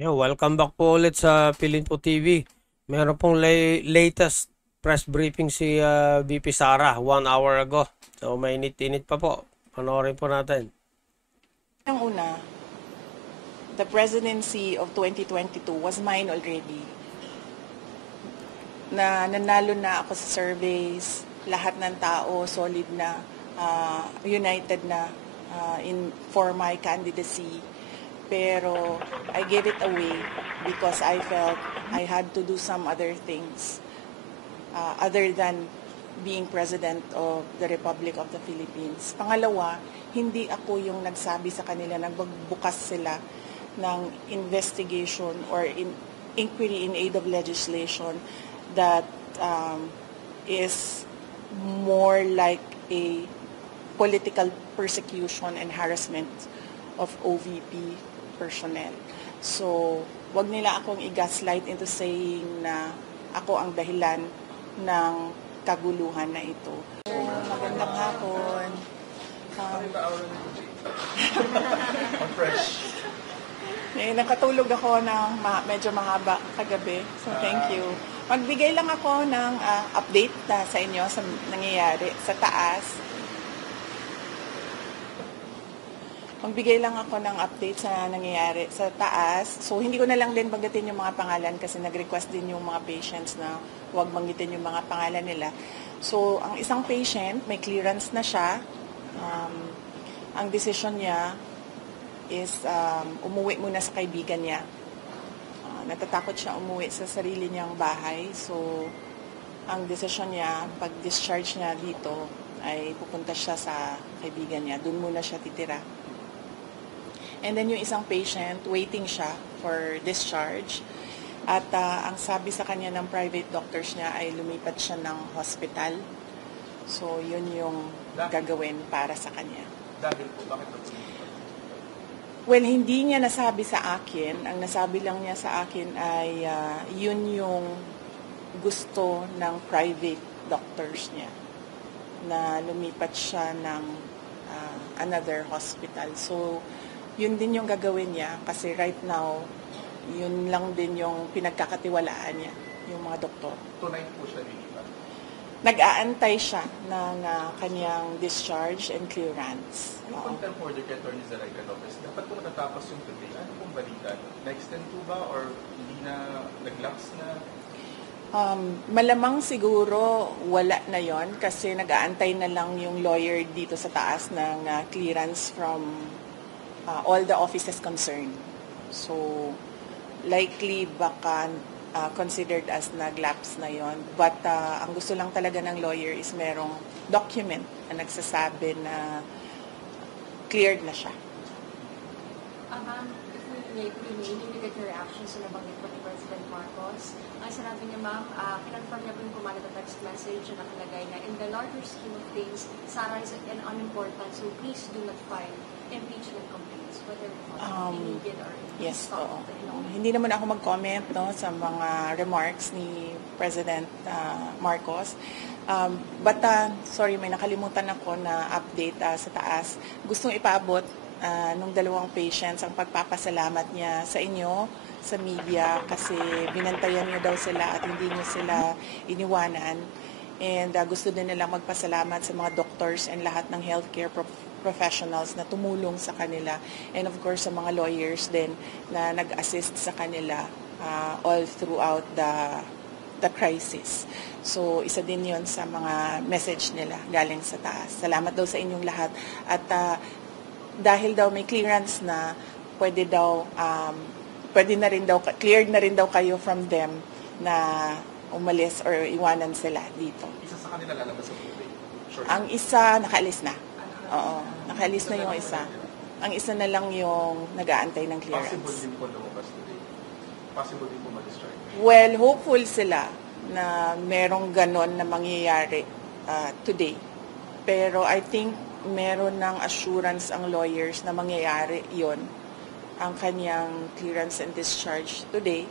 Welcome back po ulit sa Pilinpo TV. Meron pong latest press briefing si VP Sara 1 hour ago. So mainit-init pa po. Panoorin po natin. Ang una, the presidency of 2022 was mine already. Nanalo na ako sa surveys, lahat ng tao solid na, united na for my candidacy. Pero I gave it away because I felt I had to do some other things other than being President of the Republic of the Philippines. Pangalawa, hindi ako yung nagsabi sa kanila, nagbukas sila ng investigation or inquiry in aid of legislation that is more like a political persecution and harassment of OVP personnel. So, wag nila akong i-gaslight into saying na ako ang dahilan ng kaguluhan na ito. Magandang hapon. Nakatulog ako ng medyo mahaba kagabi. So, thank you. Magbigay lang ako ng update na sa inyo sa nangyayari sa taas. Magbigay lang ako ng update sa nangyayari sa taas. So, hindi ko na lang din banggitin yung mga pangalan kasi nag-request din yung mga patients na huwag banggitin yung mga pangalan nila. So, ang isang patient, may clearance na siya. Ang decision niya is umuwi muna sa kaibigan niya. Natatakot siya umuwi sa sarili niyang bahay. So, ang decision niya, pag-discharge niya dito, ay pupunta siya sa kaibigan niya. Doon muna siya titira. And then yung isang patient, waiting siya for discharge. At ang sabi sa kanya ng private doctors niya ay lumipat siya ng hospital. So yun yung gagawin para sa kanya. Dahil po, bakit po? Well, hindi niya nasabi sa akin. Ang nasabi lang niya sa akin ay yun yung gusto ng private doctors niya. Na lumipat siya ng another hospital. So, yun din yung gagawin niya kasi right now, yun lang din yung pinagkakatiwalaan niya, yung mga doktor. Tonight po siya lilipat? Nag-aantay siya ng kanyang discharge and clearance. Yung contempt order kay Atty. Zaraida Lopez, dapat po natatapos yung today. Ano pong balita? Na-extend po ba or hindi na nag-lapse na? Malamang siguro wala na yon kasi nag-aantay na lang yung lawyer dito sa taas ng clearance from all the offices concerned. So, likely baka considered as nag-lapse na yon. But ang gusto lang talaga ng lawyer is merong document na nagsasabi na cleared na siya. Ma'am, if we may get your reactions sa nabanggit po ni President Marcos. Ang sinabi niya, ma'am, kinonfirm niya po yung kumalat na text message na nakalagay na in the larger scheme of things, Sara is unimportant, so please do not file impeachment complaints, whether immediate or yes, oo. Hindi naman ako mag-comment sa mga remarks ni President Marcos. But sorry, may nakalimutan ako na update sa taas. Gustong ipaabot nung dalawang patients ang pagpapasalamat niya sa inyo, sa media, kasi binantayan niyo daw sila at hindi niyo sila iniwanan. And gusto din nilang magpasalamat sa mga doctors and lahat ng healthcare professionals na tumulong sa kanila. And of course, sa mga lawyers din na nag-assist sa kanila all throughout the crisis. So, isa din yon sa mga message nila galing sa taas. Salamat daw sa inyong lahat. At dahil daw may clearance na, pwede na rin daw, cleared na rin daw kayo from them na umalis or iwanan sila dito. Isa sa kanila lalabas sa today? Sure. Ang isa, nakaalis na. Oo, nakaalis na yung isa. Ang isa na lang yung nag-aantay ng clearance. Possible din po lumabas today? Possible din po ma-discharge? Well, hopeful sila na merong ganon na mangyayari today. Pero I think meron ng assurance ang lawyers na mangyayari yon ang kanyang clearance and discharge today.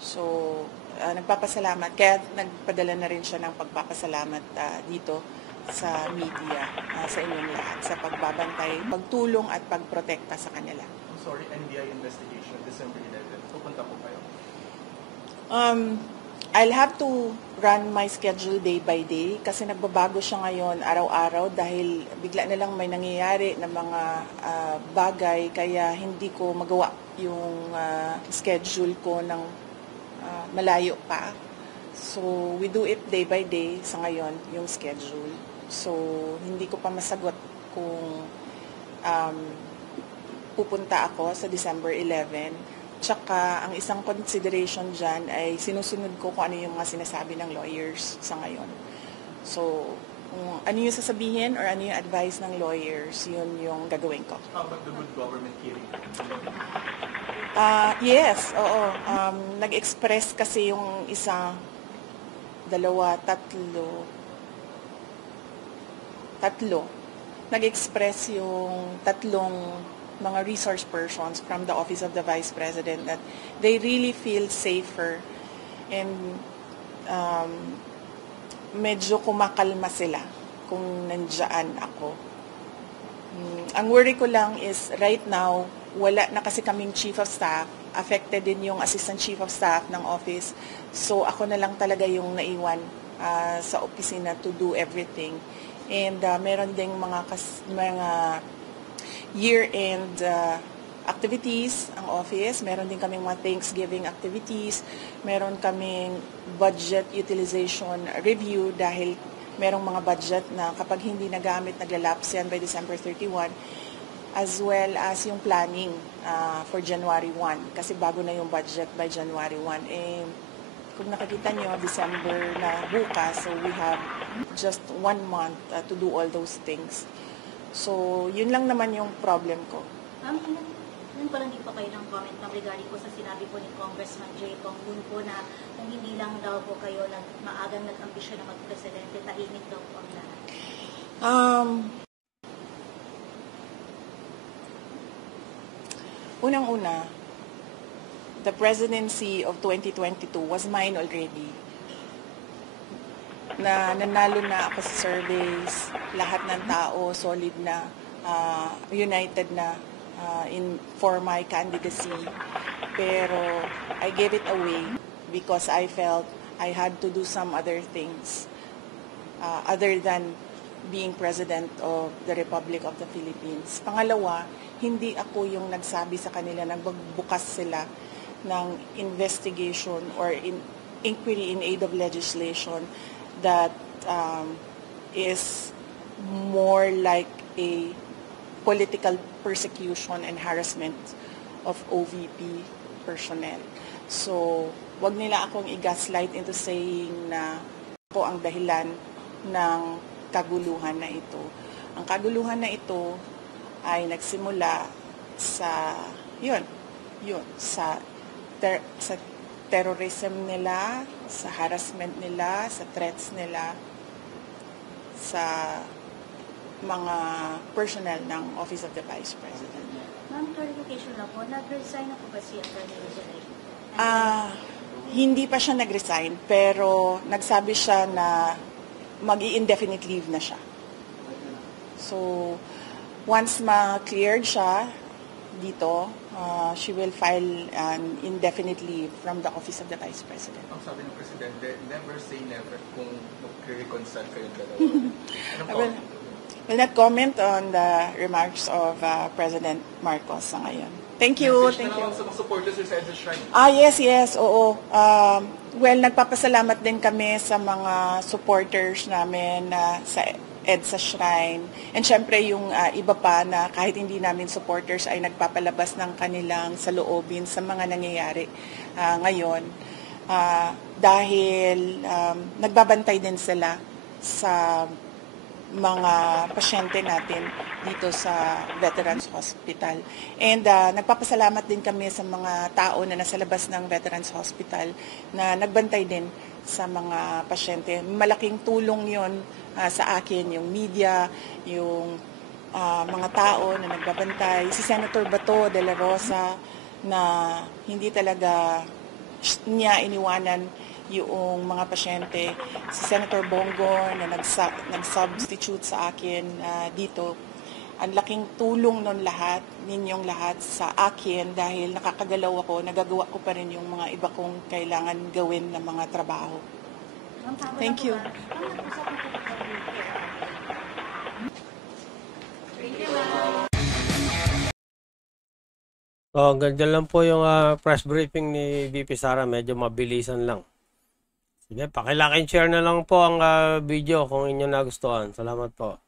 So, nagpapasalamat. Kaya nagpadala na rin siya ng pagpapasalamat dito sa media, sa inyong lahat, sa pagbabantay, pagtulong at pagprotekta sa kanila. NBI investigation December 11? Pupunta po kayo? I'll have to run my schedule day by day kasi nagbabago siya ngayon araw-araw dahil bigla na lang may nangyayari na mga bagay kaya hindi ko magawa yung schedule ko ng malayo pa. So, we do it day by day sa ngayon, yung schedule. So, hindi ko pa masagot kung pupunta ako sa December 11. Tsaka, ang isang consideration dyan ay sinusunod ko kung ano yung mga sinasabi ng lawyers sa ngayon. So, kung ano yung sasabihin or ano yung advice ng lawyers, yun yung gagawin ko. How about the good government hearing? Yes, oo. Nag-express kasi yung isa, dalawa, tatlo. Nag-express yung tatlong mga resource persons from the Office of the Vice President that they really feel safer and medyo kumakalma sila kung nandiyan ako. Ang worry ko lang is right now, wala na kasi kaming Chief of Staff, affected din yung Assistant Chief of Staff ng office. So ako na lang talaga yung naiwan sa opisina to do everything. And meron ding mga year-end activities ang office. Meron din kaming mga Thanksgiving activities. Meron kaming budget utilization review dahil merong mga budget na kapag hindi nagamit, naglalapse yan by December 31. As well as yung planning for January 1. Kasi bago na yung budget by January 1. Eh, kung nakikita nyo, December na bukas, so we have just 1 month to do all those things. So, yun lang naman yung problem ko. Nun pa lang din po kayo ng comment regarding po sa sinabi po ni Congressman Jay Tonggun po na kung hindi lang daw po kayo maagang nag-ambisyon na mag-presidente, tahimik daw po ang lahat. Unang-una, the presidency of 2022 was mine already. Na nanalo na ako sa surveys, lahat ng tao solid na, united na for my candidacy. Pero I gave it away because I felt I had to do some other things other than being President of the Republic of the Philippines. Pangalawa, hindi ako yung nagsabi sa kanila, nagbukas sila ng investigation or inquiry in aid of legislation that is more like a political persecution and harassment of OVP personnel. So, wag nila akong i-gaslight into saying na ako ang dahilan ng kaguluhan na ito. Ang kaguluhan na ito ay nagsimula sa sa terrorism nila, sa harassment nila, sa threats nila, sa mga personnel ng Office of the Vice President. Ma'am, clarification lang po, nag-resign na po ba si Atty. Rosalyn? Hindi pa siya nag-resign, pero nagsabi siya na mag-i-indefinite leave na siya. So, once ma-cleared siya dito, she will file an indefinite leave from the Office of the Vice President. Ang sabi ng Presidente, never say never kung mag-reconcile kayong dalawa. I will not comment on the remarks of President Marcos sa ngayon. Thank you. Message Thank you. na sa mga supporters sa EDSA Shrine. Yes, oo. Well, nagpapasalamat din kami sa mga supporters namin sa EDSA Shrine. And syempre yung iba pa na kahit hindi namin supporters ay nagpapalabas ng kanilang saloobin sa mga nangyayari ngayon. Dahil nagbabantay din sila sa mga pasyente natin dito sa Veterans Hospital. And nagpapasalamat din kami sa mga tao na nasa labas ng Veterans Hospital na nagbantay din sa mga pasyente. Malaking tulong yon sa akin, yung media, yung mga tao na nagbabantay. Si Senator Bato de la Rosa na hindi talaga niya iniwanan yung mga pasyente. Si Senator Bongo na nag-substitute sa akin dito. Ang laking tulong nun lahat, ninyong lahat sa akin dahil nakakagalaw ako, nagagawa ko pa rin yung mga iba kong kailangan gawin na mga trabaho. Ma'am, tama na Thank po you. ba? Ma'am, nag-usap na po ba kayo dito? Thank you, ma'am. So, ganyan lang po yung press briefing ni VP Sara. Medyo mabilisan lang. Sige, pakilike and share na lang po ang video kung inyo nagustuhan. Salamat po.